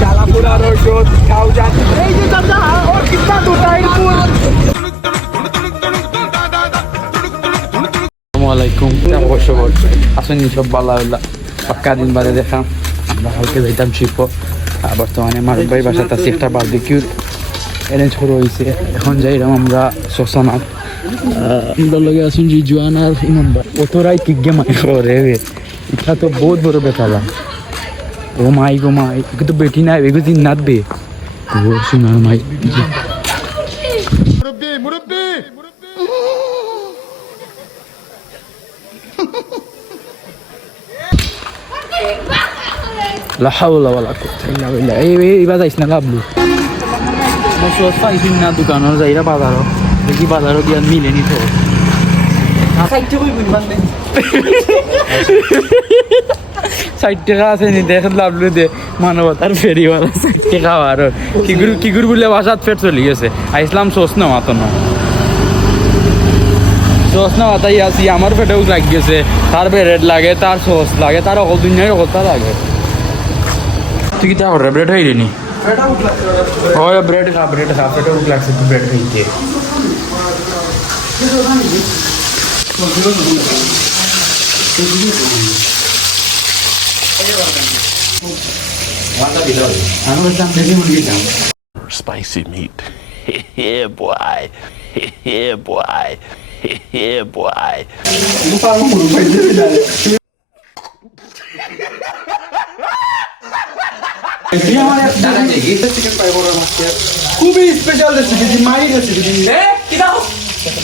চালাপুরা road খাও যান এই যে দাদা और कितना दूर है আসসালামু আলাইকুম বসবর আসুন সব ভালো পাক্কা দিন বাদে দেখা আমরা কালকে যাইতাম শিল্প বর্তমানে মারুফ ভাই বাসাতে আছি একটা বারবিকিউ অ্যারেঞ্জ করা হয়েছে এখন যাইলাম আমরা শ্মশানাত আমরা লগে আসুন জি জোয়ান আর ইমাম ভাই ওতরাই কিক গেম করে এটা তো বহুত বড় বেতালা ও মাই এগুলো তো বেটি না এগুলো দিন নাচবে ও সোনার মাই মুরব্বি لا حول ولا قوة إلا بالله এই বাজাইছ না লাভলু মসুদ পাইছিন না দোকানের যাইরা বাজারও দেখি বাজারও দিয়া মিলে নিত ষাট টাকা আছে নি দেখ লাভলু দে মানবতার ফেরিওয়ালা 60 টাকা আর কিগুর বলে বাসাত ফের চলে গেছে আইসলাম সোস না মাতো না সস না মাতাই আসি আমার পেটেও লাগ গেছে তার ব্রেড লাগে তার সস লাগে তার অকল দুনিয়ার কথা লাগে তুই কি তা অর্ডার ব্রেড হয়ে নি ওই ব্রেড খা পেটে ভুক লাগছে তুই ব্রেড খাইতে Spicy meat. Yeah, boy. Yeah, boy. Yeah, boy. খুবই স্পেশাল রেসিপি মাই রেসিপি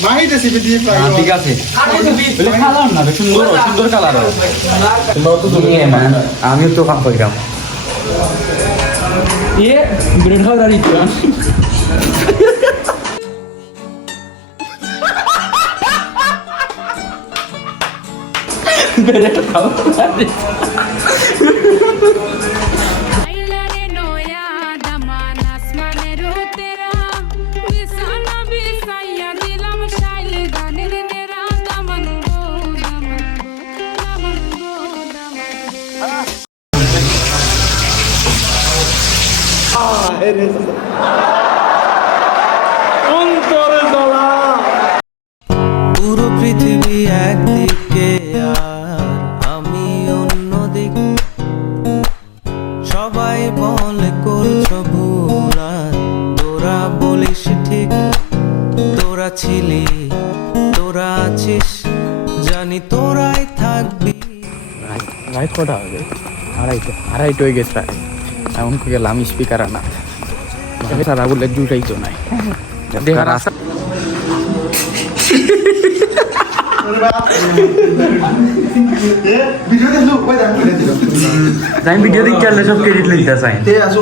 মাই রেসিপি দিয়ে ঠিক আছে খালাম না সুন্দর সুন্দর কালার আমিও তো কাম করিলাম ये ब्रेड खाओ रही थी ब्रेड खाओ পুরো পৃথিবী একদিকে আর আমি অন্যদিক সবাই বলে করছো ভুল আর তোরা বলিস ঠিক তোরা ছিলি তোরা আছিস জানি তোরাই থাকবি রাইট কটা হবে আড়াইটা হয়ে গেছে এমন করে গেলাম স্পিকার আনা সারা বলে দুটাই তো নাই দেখার আশা আমি ভিডিও দেখতে গেলে সব ক্রেডিট লইতে চাই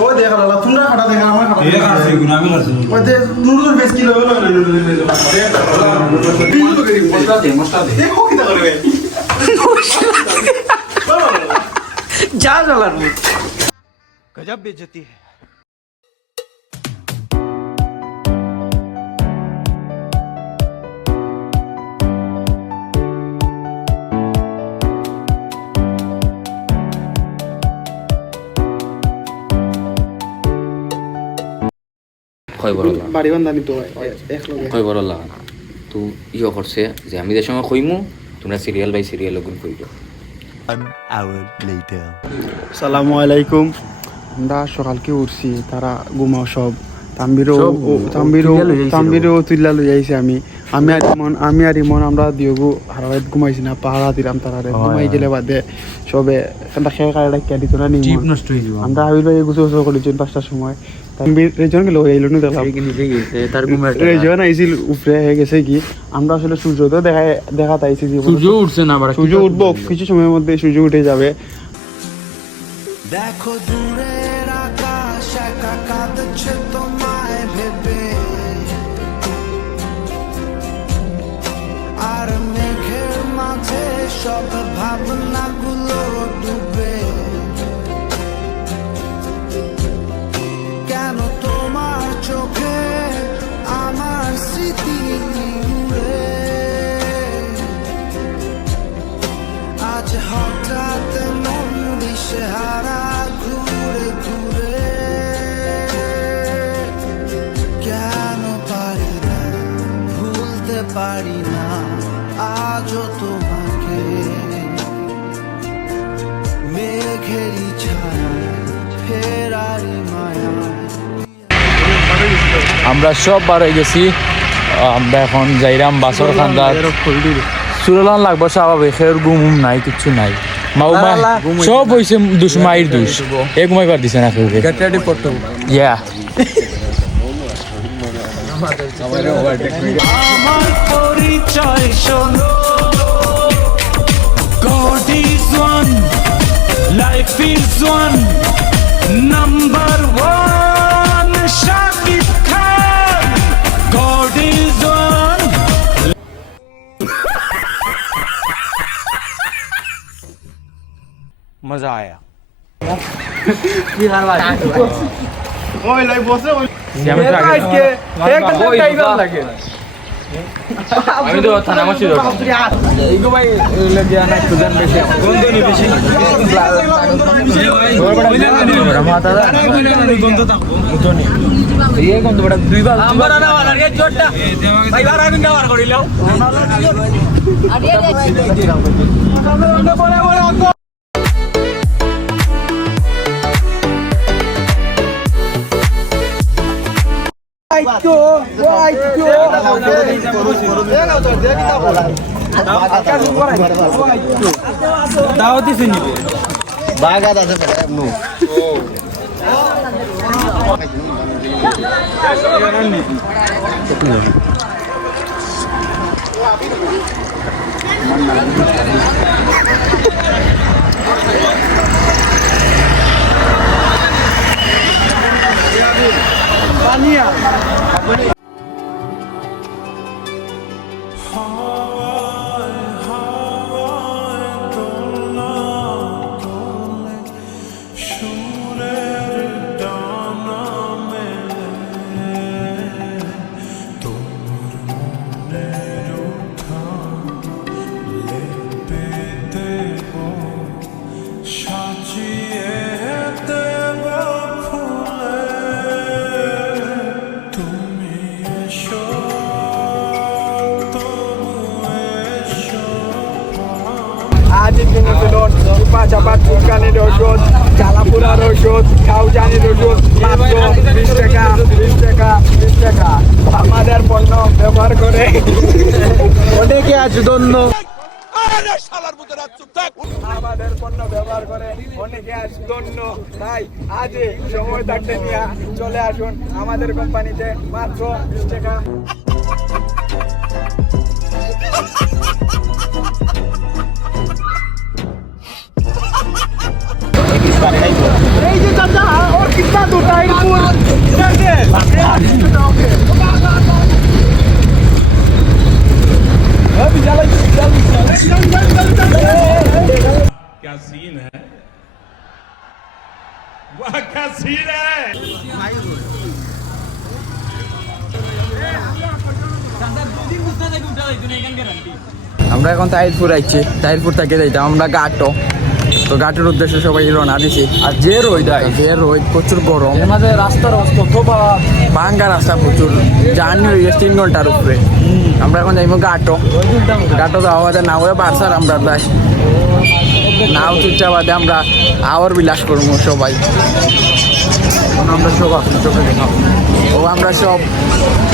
ওই দেখা লালা তোমরা খাটা দেখা আমার খাটা দেখা আছে গুণ আমি আছে ওই দে নুডল বেশ কিলো হলো মশলা দে দেখো কি করবে যা জ্বালার गजब बेइज्जती है কয় বড় বাড়ি বান্ধানি তো এক লগে কয় বড় লাগা না তো ইয়ে করছে যে আমি যে সময় কইমু তোমরা সিরিয়াল বাই সিরিয়াল লগুন কইরো। আসসালামু আলাইকুম আমরা সকালকে উঠছি তারা ঘুমাও সব তাম্বিরও তুল্লা লই আইছি আমি আর ইমন আমরা দিওগু হারাত ঘুমাইছি না পাহারা দিলাম তারা ঘুমাই গেলে বাদে সবে একটা খেয়ে কাটা কে দিত না নি নষ্ট হয়ে যাব আমরা আইলো এই গুছো করেছি 5টার সময় তাম্বির রেজন গেল আইলো না দেখলাম তার ঘুমের রেজন আইছিল উপরে হয়ে গেছে কি আমরা আসলে সূর্য তো দেখা তাইছি সূর্য উঠছে না আবার সূর্য উঠবো কিছু সময়ের মধ্যে সূর্য উঠে যাবে দেখো দূরের আকাশ একা কাঁদছে তোমায় ভেবে আর মেঘের মাঝে সব ভাবনাগুলো ডুবে কেন তোমার চোখে আমার স্মৃতি উড়ে আজ হঠাৎ মন দিশেহারা আমরা সব বার হয়ে গেছি আমরা এখন যাইরাম বাসর খান্দার সুরলান লাগবো স্বাভাবিক এর গুম নাই কিচ্ছু নাই মাউমা সব হইছে দুশ্মাইর দুষ এ ঘুমাইবার দিছে না কেউ ইয়া আমার পরিচয় শোন God is one, life is one, number one, Shakib Khan. God is one. মজা আয়া ওই লাই বসে ওই আমি তো থানা মাছি চাপাত ফুটকানির ওষুধ চালাপুরার ওষুধ খাউজানির ওষুধ মাত্র 20 টাকা 20 টাকা 20 টাকা আমাদের পণ্য ব্যবহার করে অনেকে আছে ধন্য আমাদের পণ্য ব্যবহার করে অনেকে আছে ধন্য তাই আজ সময় থাকতে নিয়ে চলে আসুন আমাদের কোম্পানিতে মাত্র 20 টাকা এই যে চাচা ওর কিतना दूर है क्या सीन है वाह क्या सीन है আমরা এখন তাহিরপুর আইছি তাহিরপুর থেকে যাইতাম আমরা ঘাটও তো ঘাটের উদ্দেশ্যে সবাই রওনা দিছি আর যে রোদ প্রচুর গরম মাঝে রাস্তার অথবা ভাঙ্গা রাস্তা প্রচুর জার্নি হয়ে গেছে 3 ঘন্টার উপরে আমরা এখন যাইব ঘাটও যাওয়া বাদে নাও বাড়ছার আমরা যাই নাও চুচা বাদে আমরা আওয়ার বিলাস করবো সবাই আমরা সব আপনার চোখে দেখাবো ও আমরা সব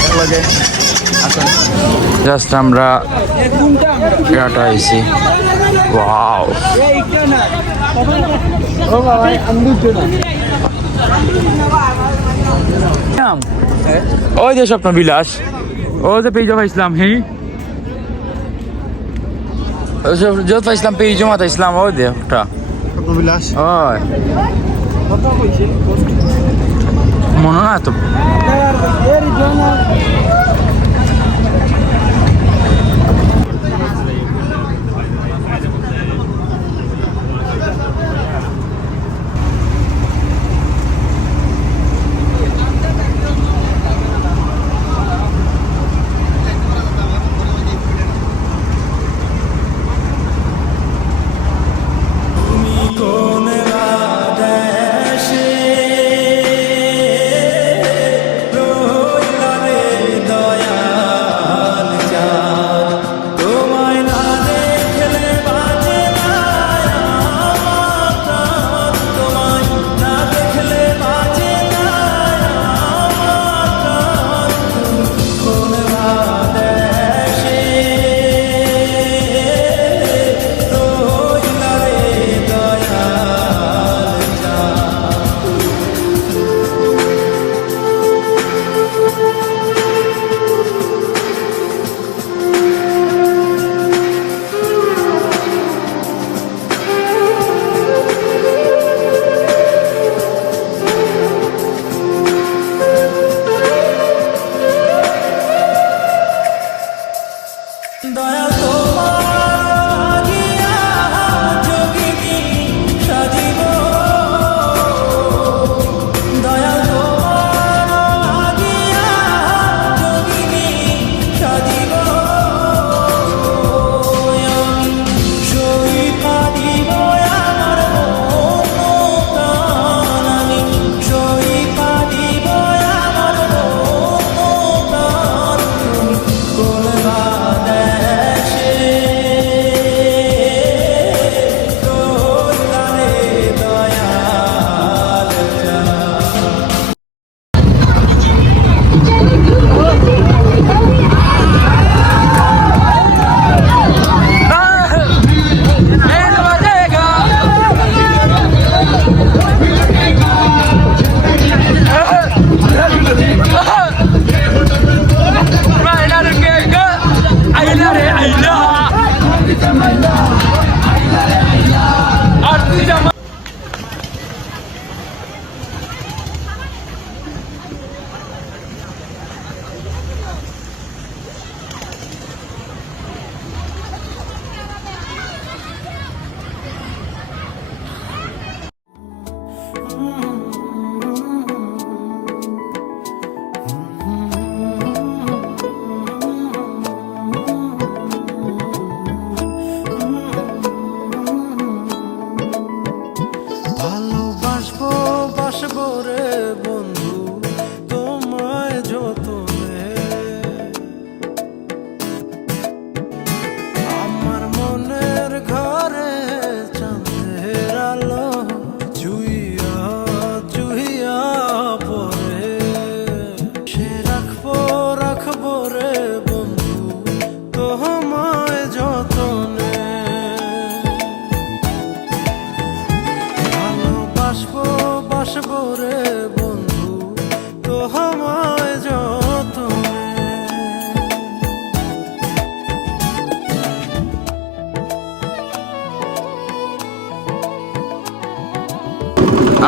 একলগে জাস্ট আমরা ঘাট আইছি ওয়াও ওই যে স্বপ্ন বিলাস ও যে পেজা ইসলাম হ্যাঁ যত ইসলাম পেজ মাতা ইসলাম ওই দে ওটা বিলাস ওই মনে না তো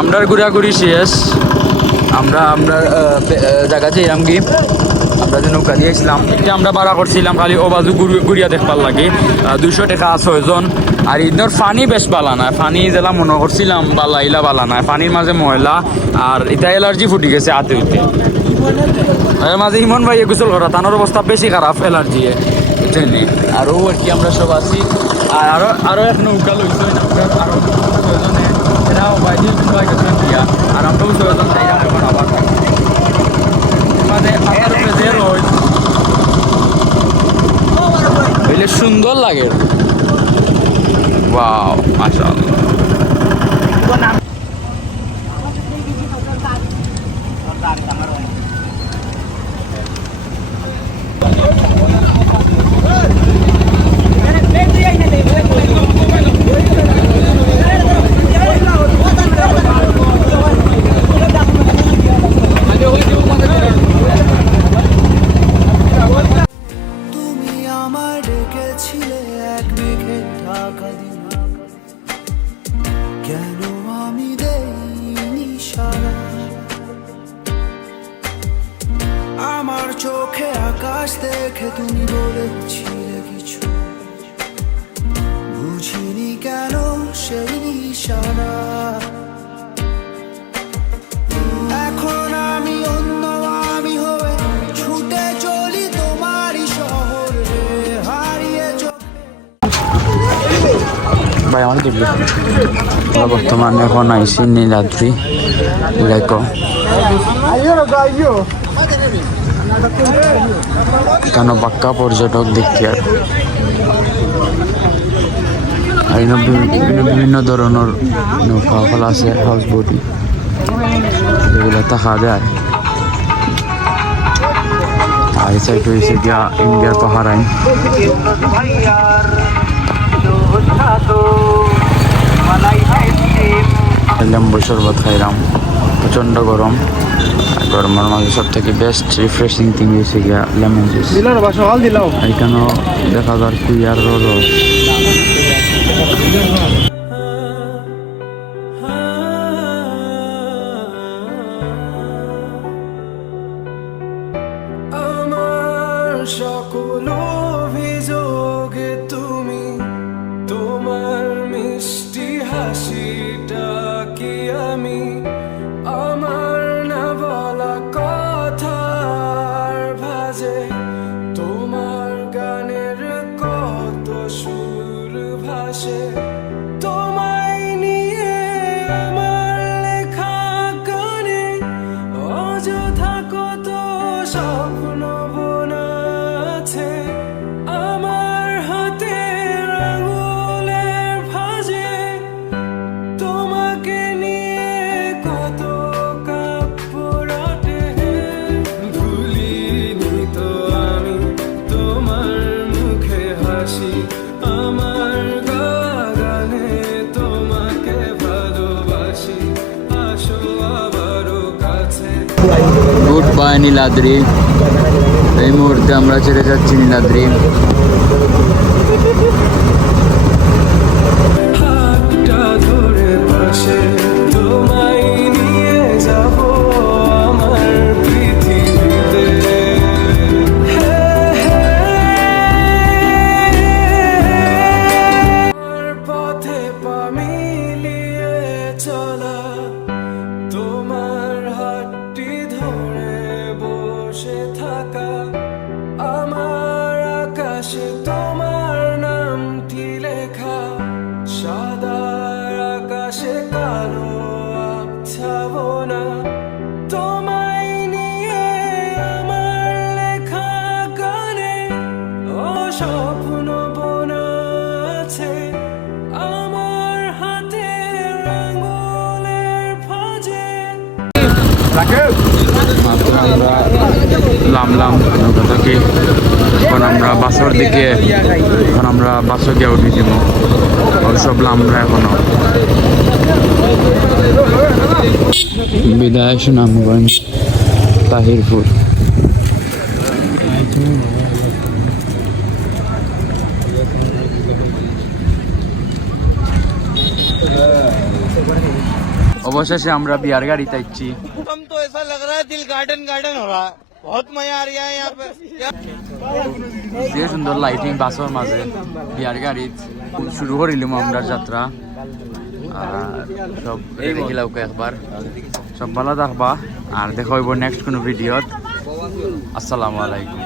আমরা ঘোরাঘুরি শেষ, আমরা জায়গাতে এরাম কি আমরা যে নৌকা দিয়েছিলাম এটা আমরা ভাড়া করছিলাম খালি ও বাজু ঘুরিয়া দেখবার লাগে 200 টাকা 6 জন। আর ইধর পানি বেশ বালা না, পানি যেলা মনে করছিলাম বালা ইলা বালা নাই, পানির মাঝে ময়লা আর এটা অ্যালার্জি ফুটি গেছে হাতে উঠে। এর মাঝে ইমন ভাই গোসল করা তানোর অবস্থা বেশি খারাপ অ্যালার্জি বুঝছেন। আর ও আর কি আমরা সব আছি। আর আরো এক নৌকা লইছে আরো 6 জনে, এরাও বাইরে গেছেন দিয়া আর আমরাও 6 জন যাই এখন আবার মানে হইলে সুন্দর লাগে। ওয়াও মাশাআল্লাহ। তুমি আমার ডেকেছিলে এক মেঘে ঢাকা দিন, কেন আমি দেইনি সাড়া? আমার চোখে আকাশ দেখে তুমি বলেছিলে কিছু, বুঝিনি কেন সেই ইশারা। এখন আমি অন্য আমি হয়ে ছুটে চলি তোমারই শহরে হারিয়ে ভাই আমার দেখলো আমরা বর্তমানে এখন আইসি নীলাদ্রি লেকো। কেন পাক্কা পর্যটক দেখি আর বিভিন্ন ধরনের নৌকা ফল আছে, হাউস বোটিং যেগুলো দেখা যায়। আর এই সাইড হয়েছে গিয়া ইন্ডিয়ার পাহাড় আইন। লেম্বু শরবত খাইলাম, প্রচণ্ড গরম। আর গরমের মাঝে সব থেকে বেস্ট রিফ্রেশিং থিং হয়েছে গিয়া লেমন জুস। এখানেও দেখা যায় কুইয়ার রস। আমার সকল অভিযোগে তুমি, তোমার মিষ্টি হাসিটা কি আমি, আমার না বলা কথার ভাজে, তোমার গানের কত সুর ভাসে, তোমায় নিয়ে আমার লেখা গানে অযথা কত স্বপ্ন বোনা আছে, আমার হাতের আঙুলের ভাঁজে তোমাকে নিয়ে কত কাব্য রাটে, ভুলিনি তো আমি তোমার মুখে হাসি, আমার গানে তোমাকে ভালোবাসি, আসো আবারও কাছে। Good bye Niladri. এই মুহূর্তে আমরা ছেড়ে যাচ্ছি নীলাদ্রি। হাতটা ধরে পাশে তোমায় নিয়ে যাব আমার পৃথিবীতে, আমার পথে পা মিলিয়ে চলা, তোমার হাতটি ধরে বসে থাকা, আমার আকাশে তোমার নামটি লেখা, সাদা আকাশে কালো আবছাবনা, তোমায় নিয়ে আমার লেখা গানে অস্বপ্ন বোনা আছে, আমার হাতের আঙুলের ভাঁজে। মাত্র আমরা নামলাম নৌকা থেকে, এখন আমরা বাসর দিকে, এখন আমরা বাসে গিয়ে উঠে দিব। ওইসব আমরা এখনো বিদায় সুনামগঞ্জ তাহিরপুর। অবশেষে আমরা বিয়ার গাড়িতে আইছি। যে সুন্দর লাইটিং বাসর মাঝে বিয়ার গাড়িত শুরু করিলাম আমরা যাত্রা। আর সব দেখিলাম একবার, সব ভালো থাকবা আর দেখা হইব নেক্সট কোনো ভিডিওত। আসসালামু আলাইকুম।